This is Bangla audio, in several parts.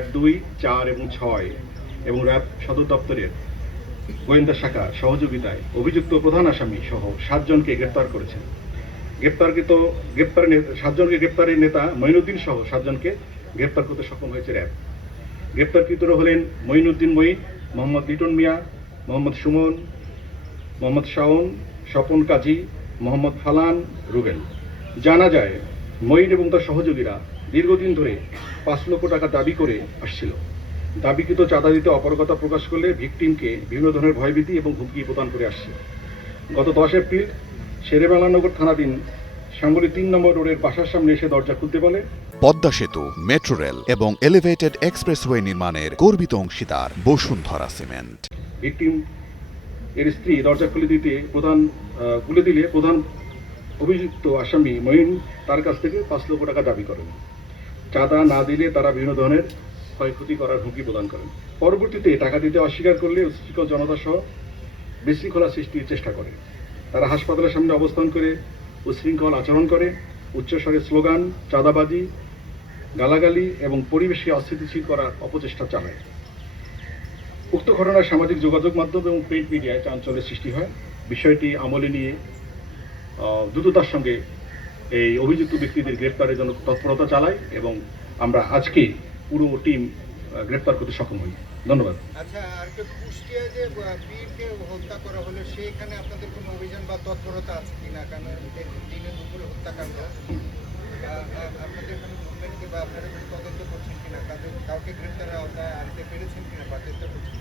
র্যাব 2, 4 এবং 6 এবং র্যাব সদর দপ্তরের গোয়েন্দা শাখা সহযোগিতায় অভিযুক্ত প্রধান আসামি সহ 7 জনকে গ্রেপ্তার করেছেন। গ্রেপ্তারের নেতা মঈনুদ্দিন সহ 7 জনকে গ্রেপ্তার করতে সক্ষম হয়েছে র্যাব। গ্রেপ্তারকৃতরা হলেন মঈনুদ্দিন মঈন, মোহাম্মদ লিটন মিয়া, মোহাম্মদ সুমন, মোহাম্মদ শাওন, স্বপন কাজী, মোহাম্মদ ফালান, রুবেল। জানা যায় মঈন এবং তার সহযোগীরা দীর্ঘদিন ধরে 5 লক্ষ টাকা দাবি করে আসছিল। দাবিকৃত চাঁদা দিতে অপারগতা প্রকাশ করলে ভিকটিমকে বিভিন্ন ধরনের ভয়ভীতি এবং হুমকি প্রদান করে আসছে। গত 10 এপ্রিল শেরেবাংলানগর থানাধীন শ্যামলী 3 নম্বর রোডের বাসার সামনে এসে দরজা খুলতে বলে। পদ্মা সেতু, মেট্রো রেল এবং এলিভেটেড এক্সপ্রেসওয়ে নির্মাণের গর্বিত অংশীদার বসুন্ধরা সিমেন্ট। ভিকটিম এর স্ত্রী দরজা খুলে দিলে প্রধান অভিযুক্ত আসামি মঈন তার কাছ থেকে 5 লক্ষ টাকা দাবি করেন। চাঁদা না দিলে তারা বিভিন্ন ধরনের ক্ষয়ক্ষতি করার হুমকি প্রদান করেন। পরবর্তীতে টাকা দিতে অস্বীকার করলে উচ্ছৃঙ্খল জনতা সহ বিশৃঙ্খলা সৃষ্টির চেষ্টা করে। তারা হাসপাতালের সামনে অবস্থান করে উচ্ছৃঙ্খল আচরণ করে, উচ্চস্বরে স্লোগান, চাঁদাবাজি, গালাগালি এবং পরিবেশকে অস্থিতিশীল করার অপচেষ্টা চালায়। উক্ত ঘটনায় সামাজিক যোগাযোগ মাধ্যম এবং প্রিন্ট মিডিয়ায় চাঞ্চল্যের সৃষ্টি হয়। বিষয়টি আমলে নিয়ে দ্রুততার সঙ্গে এই অভিযুক্ত ব্যক্তিদের গ্রেপ্তারের জন্য তৎপরতা চালায় এবং আমরা আজকে পুরো টিম গ্রেপ্তার করতে সক্ষম হই। ধন্যবাদ। আচ্ছা, আর কুষ্টিয়ায় যে পীরকে হত্যা করা হলো সেখানে আপনাদের কোনো অভিযান বা তৎপরতা আছে কিনা? কারণ দিনের দুপুরে হত্যাকাণ্ড, আপনাদের কোনো মুভমেন্টকে বা আপনারা কোনো তদন্ত করছেন কিনা? কাউকে গ্রেপ্তারের আওতায় আনতে পেরেছেন কিনা বা চেষ্টা করছেন?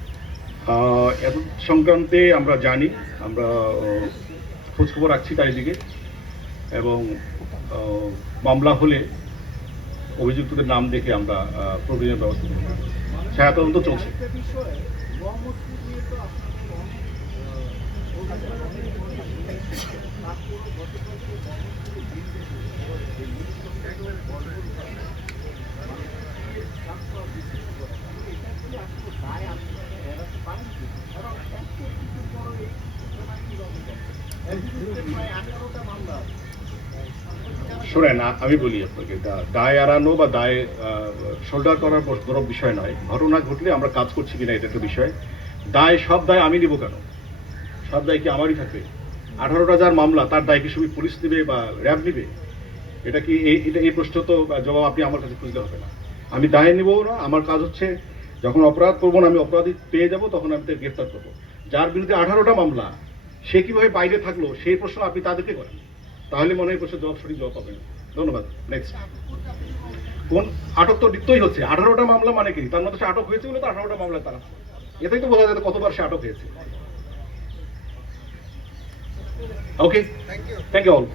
এত সংক্রান্তে আমরা জানি, আমরা খোঁজখবর রাখছি চারিদিকে এবং মামলা হলে অভিযুক্তদের নাম দেখে আমরা প্রয়োজনীয় ব্যবস্থা নেব। ছায়া তদন্ত চলছে। শোনেন, আমি বলি আপনাকে, দায় এড়ানো বা দায় শোল্ডার করার বড় বিষয় নয়। ঘটনা ঘটলে আমরা কাজ করছি কিনা এটা একটা বিষয়। সব দায় আমি নেব কেন? সব দায় কি আমারই থাকবে? 18টা যার মামলা, তার দায় কি শুধু পুলিশ নেবে বা র্যাব নেবে? এটা কি এই প্রশ্ন তো জবাব আপনি আমার কাছে খুঁজতে হবে না। আমি দায় নেব না। আমার কাজ হচ্ছে যখন অপরাধ করবো না, আমি অপরাধী পেয়ে যাব, তখন আমি তাকে গ্রেফতার করবো। যার বিরুদ্ধে 18টা মামলা, সে কিভাবে বাইরে থাকলো সেই প্রশ্ন আপনি তাদেরকে করেন, তাহলে মনে হয় প্রশ্নের সঠিক জবাব পাবেন। ধন্যবাদ। নেক্সট। কোন আটক তো দিতেই হচ্ছে। 18টা মামলা মানে কি? তার মধ্যে সে আটক হয়েছে বলে তো 18টা মামলা তারা, এটাই তো বোঝা যায় কতবার সে আটক হয়েছে। ওকে, থ্যাংক ইউ অল।